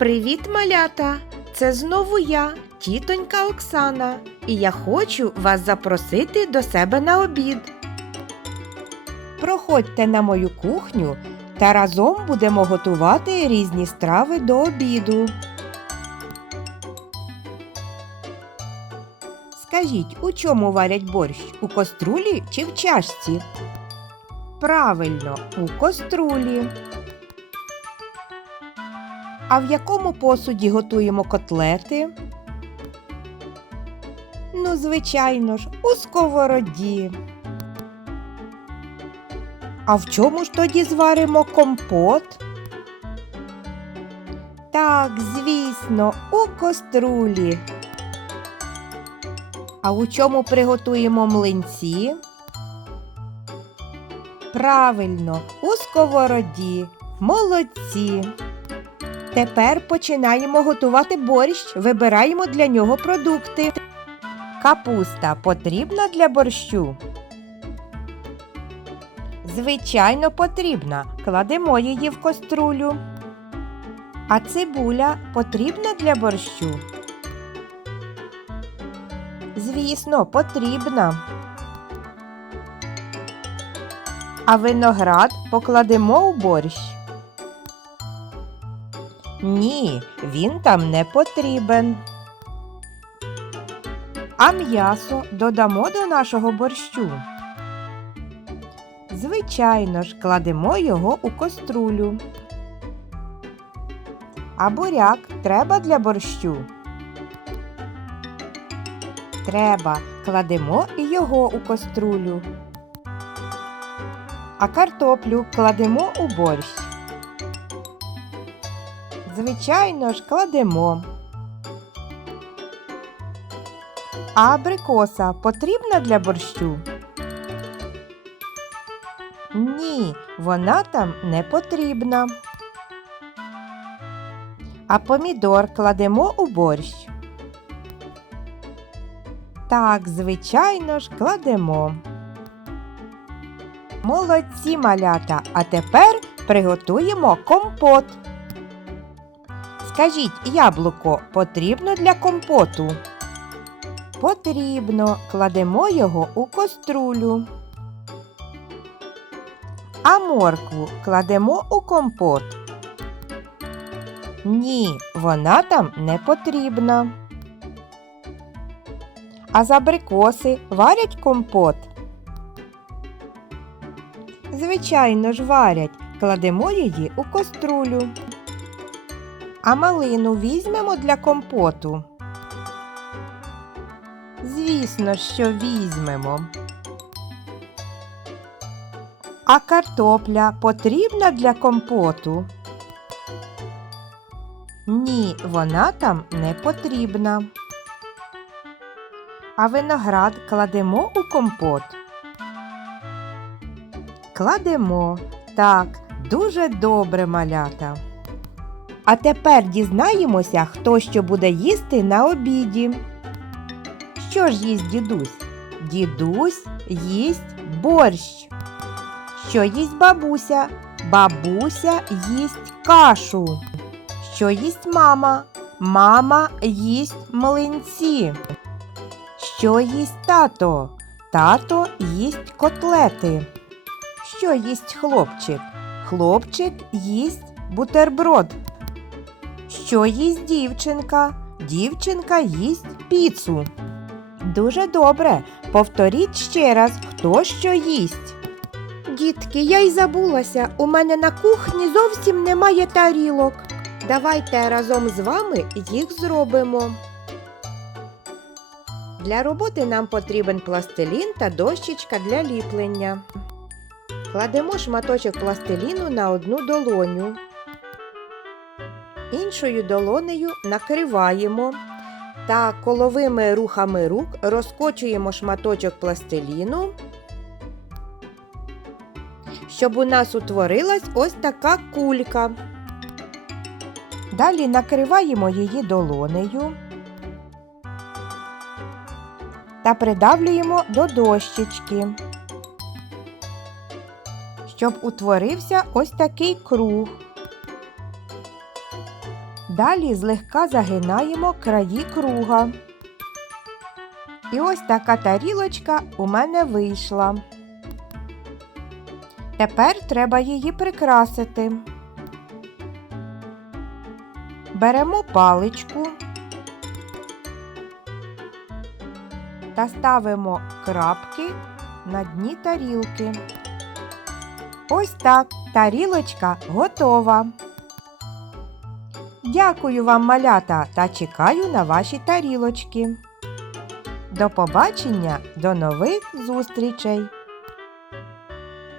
Привіт, малята! Це знову я, тітонька Оксана, і я хочу вас запросити до себе на обід. Проходьте на мою кухню та разом будемо готувати різні страви до обіду. Скажіть, у чому варять борщ? У каструлі чи в чашці? Правильно, у каструлі. А в якому посуді готуємо котлети? Ну, звичайно ж, у сковороді. А в чому ж тоді зваримо компот? Так, звісно, у каструлі. А у чому приготуємо млинці? Правильно, у сковороді. Молодці. Тепер починаємо готувати борщ. Вибираємо для нього продукти. Капуста потрібна для борщу? Звичайно, потрібна. Кладемо її в каструлю. А цибуля потрібна для борщу? Звісно, потрібна. А виноград покладемо у борщ. Ні, він там не потрібен. А м'ясо додамо до нашого борщу. Звичайно ж, кладемо його у каструлю. А буряк треба для борщу. Треба, кладемо його у каструлю. А картоплю кладемо у борщ. Звичайно ж, кладемо. А абрикоса потрібна для борщу? Ні, вона там не потрібна. А помідор кладемо у борщ. Так, звичайно ж, кладемо. Молодці малята, а тепер приготуємо компот. Скажіть, яблуко потрібно для компоту? Потрібно. Кладемо його у каструлю. А моркву кладемо у компот. Ні, вона там не потрібна. А з абрикоси варять компот? Звичайно ж варять. Кладемо її у каструлю. А малину візьмемо для компоту? Звісно, що візьмемо. А картопля потрібна для компоту? Ні, вона там не потрібна. А виноград кладемо у компот? Кладемо. Так, дуже добре малята. А тепер дізнаємося, хто що буде їсти на обіді. Що ж їсть дідусь? Дідусь їсть борщ. Що їсть бабуся? Бабуся їсть кашу. Що їсть мама? Мама їсть млинці. Що їсть тато? Тато їсть котлети. Що їсть хлопчик? Хлопчик їсть бутерброд. Що їсть дівчинка? Дівчинка їсть піцу. Дуже добре. Повторіть ще раз, хто що їсть. Дітки, я й забулася. У мене на кухні зовсім немає тарілок. Давайте разом з вами їх зробимо. Для роботи нам потрібен пластилін та дощечка для ліплення. Кладемо шматочок пластиліну на одну долоню. Іншою долонею накриваємо та коловими рухами рук розкочуємо шматочок пластиліну, щоб у нас утворилась ось така кулька. Далі накриваємо її долонею та придавлюємо до дощечки, щоб утворився ось такий круг. Далі злегка загинаємо краї круга. І ось така тарілочка у мене вийшла. Тепер треба її прикрасити. Беремо паличку та ставимо крапки на дні тарілки. Ось так тарілочка готова. Дякую вам, малята, та чекаю на ваші тарілочки. До побачення, до нових зустрічей!